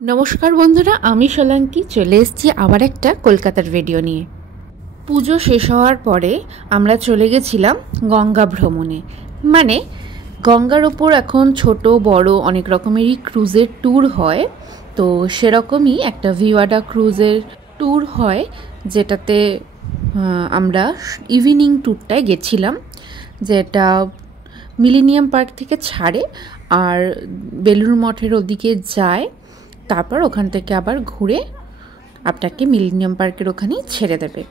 नमस्कार बंधुरा आमी सोलांकी चले एसेছি आबार एकटा कलकातार भिडियो निये। पुजो शेष होवार परे आमरा चले गेছিলাম गंगा भ्रमणे। माने गंगार ओपर एखन छोटो बड़ो अनेक रकमेरই क्रुजेर टूर হয়। तो সেরকমই একটা ভিওয়াডা ক্রুজের ট্যুর হয় যেটাতে আমরা ইভিনিং ট্যুরটায় গেছিলাম, যেটা মিলেনিয়াম পার্ক থেকে ছাড়ে আর বেলুড় মঠের ওদিকে যায়, তারপর ওখান থেকে আবার ঘুরে আপনাকে মিলেনিয়াম পার্কের ওখানেই ছেড়ে দেবে।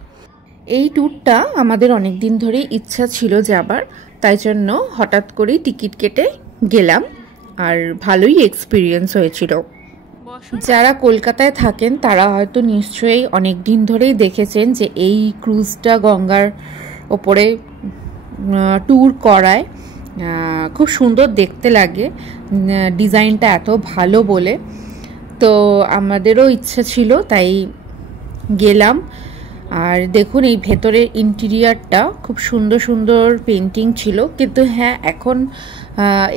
এই ট্যুরটা আমাদের অনেক দিন ধরেই ইচ্ছা ছিল যাবার, তাই জন্য হঠাৎ করেই টিকিট কেটে গেলাম আর ভালোই এক্সপিরিয়েন্স হয়েছিল। যারা কলকাতায় থাকেন তারা হয়তো নিশ্চয়ই অনেক দিন ধরেই দেখেছেন যে এই ক্রুজটা গঙ্গার ওপরে ট্যুর করায়। খুব সুন্দর দেখতে লাগে, ডিজাইনটা এত ভালো বলে। তো আমাদেরও ইচ্ছা ছিল, তাই গেলাম। আর দেখুন এই ভেতরের ইন্টেরিয়ারটা খুব সুন্দর সুন্দর পেন্টিং ছিল, কিন্তু হ্যাঁ এখন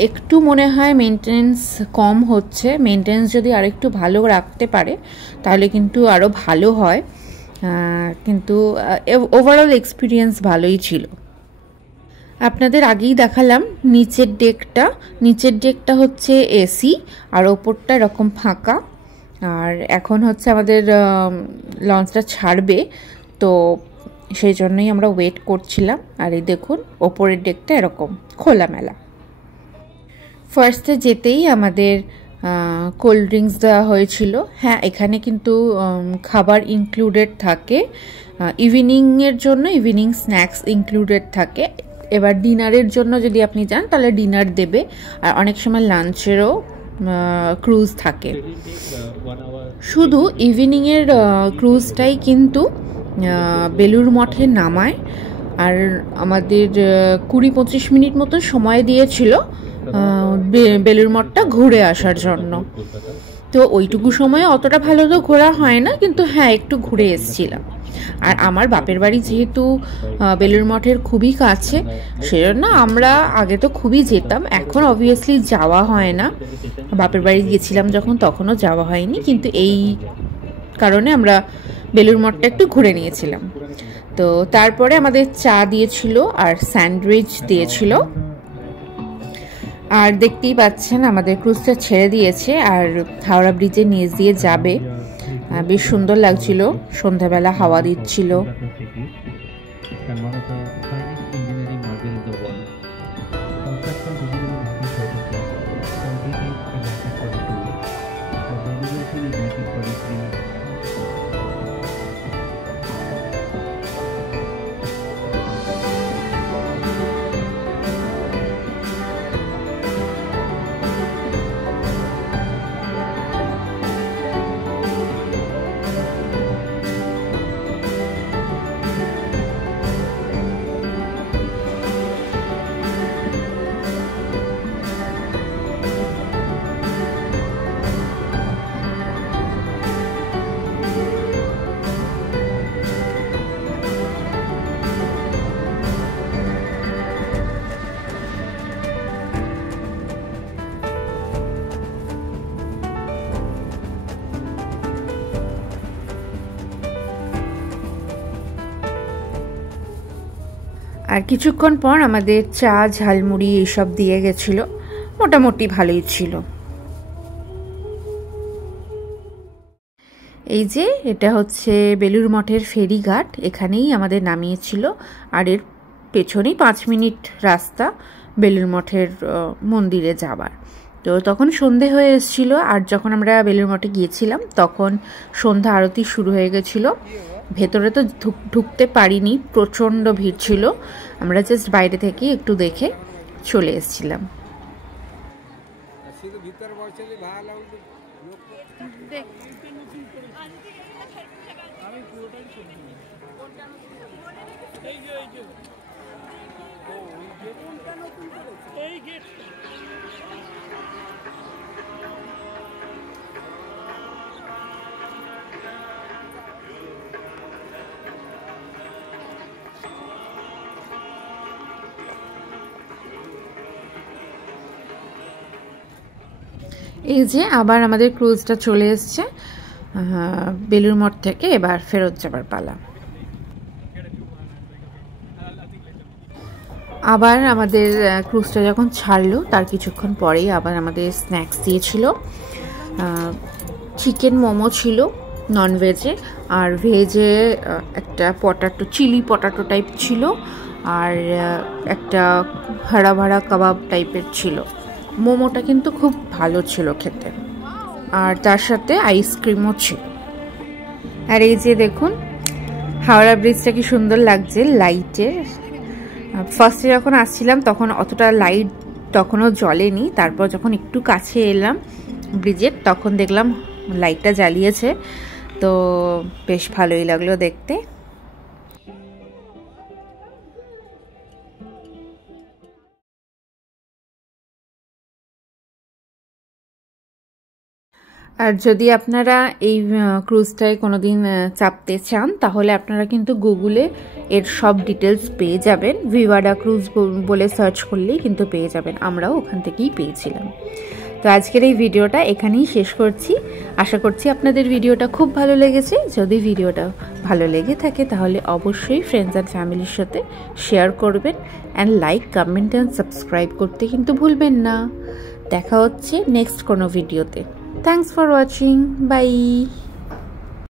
একটু মনে হয় মেনটেন্স কম হচ্ছে। মেনটেন্স যদি আরেকটু ভালো রাখতে পারে তাহলে কিন্তু আরও ভালো হয়, কিন্তু ওভারঅল এক্সপিরিয়েন্স ভালোই ছিল। আপনাদের আগেই দেখালাম নিচের ডেকটা হচ্ছে এসি আর ওপরটা এরকম ফাঁকা। আর এখন হচ্ছে আমাদের লঞ্চটা ছাড়বে, তো সেই জন্যই আমরা ওয়েট করছিলাম। আর এই দেখুন ওপরের ডেকটা এরকম খোলামেলা। ফার্স্টে যেতেই আমাদের কোল্ড ড্রিঙ্কস দেওয়া হয়েছিল। হ্যাঁ, এখানে কিন্তু খাবার ইনক্লুডেড থাকে, ইভিনিংয়ের জন্য ইভিনিং স্ন্যাক্স ইনক্লুডেড থাকে। এবার ডিনারের জন্য যদি আপনি যান তাহলে ডিনার দেবে, আর অনেক সময় লাঞ্চেরও ক্রুজ থাকে। শুধু ইভিনিংয়ের ক্রুজটাই কিন্তু বেলুড় মঠে নামায়, আর আমাদের 20-25 মিনিট মতো সময় দিয়েছিল বেলুড় মঠটা ঘুরে আসার জন্য। তো ওইটুকু সময়ে অতটা ভালো তো ঘোরা হয় না, কিন্তু হ্যাঁ একটু ঘুরে এসেছিলাম। আর আমার বাপের বাড়ি যেহেতু বেলুড় মঠের খুবই কাছে, সেজন্য আমরা আগে তো খুবই যেতাম, এখন অবভিয়াসলি যাওয়া হয় না। বাপের বাড়ি গেছিলাম যখন তখনও যাওয়া হয়নি, কিন্তু এই কারণে আমরা বেলুড় মঠটা একটু ঘুরে নিয়েছিলাম। তো তারপরে আমাদের চা দিয়েছিল আর স্যান্ডউইচ দিয়েছিল। আর দেখতেই পাচ্ছেন আমাদের ক্রুজটা ছেড়ে দিয়েছে আর হাওড়া ব্রিজের নিচ দিয়ে যাবে। বেশ সুন্দর লাগছিল, সন্ধ্যাবেলা হাওয়া দিচ্ছিল। আর কিছুক্ষণ পর আমাদের চা ঝালমুড়ি এইসব দিয়ে গেছিল, মোটামুটি ভালোই ছিল। এই যে এটা হচ্ছে বেলুড় মঠের ফেরিঘাট, এখানেই আমাদের নামিয়েছিল। আর এর পেছনেই 5 মিনিট রাস্তা বেলুড় মঠের মন্দিরে যাবার। তো তখন সন্ধে হয়ে এসেছিল, আর যখন আমরা বেলুড় মঠে গিয়েছিলাম তখন সন্ধ্যা আরতি শুরু হয়ে গেছিল। ভেতরে তো ঢুকতে পারিনি, প্রচণ্ড ভিড় ছিল। আমরা জাস্ট বাইরে থেকে একটু দেখে চলে এসেছিলাম। এই যে আবার আমাদের ক্রুজটা চলে এসছে বেলুড় মঠ থেকে, এবার ফেরত যাবার পালা। আবার আমাদের ক্রুজটা যখন ছাড়লো তার কিছুক্ষণ পরেই আবার আমাদের স্ন্যাক্স দিয়েছিল। চিকেন মোমো ছিল ননভেজে, আর ভেজে একটা পটাটো, চিলি পটাটো টাইপ ছিল, আর একটা হাড়া ভাড়া কাবাব টাইপের ছিল। মোমোটা কিন্তু খুব ভালো ছিল খেতে, আর তার সাথে আইসক্রিমও ছিল। আর এই যে দেখুন হাওড়া ব্রিজটা কি সুন্দর লাগছে লাইটের। ফার্স্টে যখন আসছিলাম তখন অতটা লাইট তখনও জ্বলেনি, তারপর যখন একটু কাছে এলাম ব্রিজের তখন দেখলাম লাইটটা জ্বালিয়েছে, তো বেশ ভালোই লাগলো দেখতে। আর যদি আপনারা এই ক্রুজটায় কোনোদিন চাপতে চান তাহলে আপনারা কিন্তু গুগলে এর সব ডিটেলস পেয়ে যাবেন। ভিভাডা ক্রুজ বলে সার্চ করলেই কিন্তু পেয়ে যাবেন, আমরাও ওখান থেকেই পেয়েছিলাম। তো আজকের এই ভিডিওটা এখানেই শেষ করছি। আশা করছি আপনাদের ভিডিওটা খুব ভালো লেগেছে। যদি ভিডিওটা ভালো লেগে থাকে তাহলে অবশ্যই ফ্রেন্ডস অ্যান্ড ফ্যামিলির সাথে শেয়ার করবেন, and like, comment and subscribe করতে কিন্তু ভুলবেন না। দেখা হচ্ছে নেক্সট কোনো ভিডিওতে। Thanks for watching. Bye.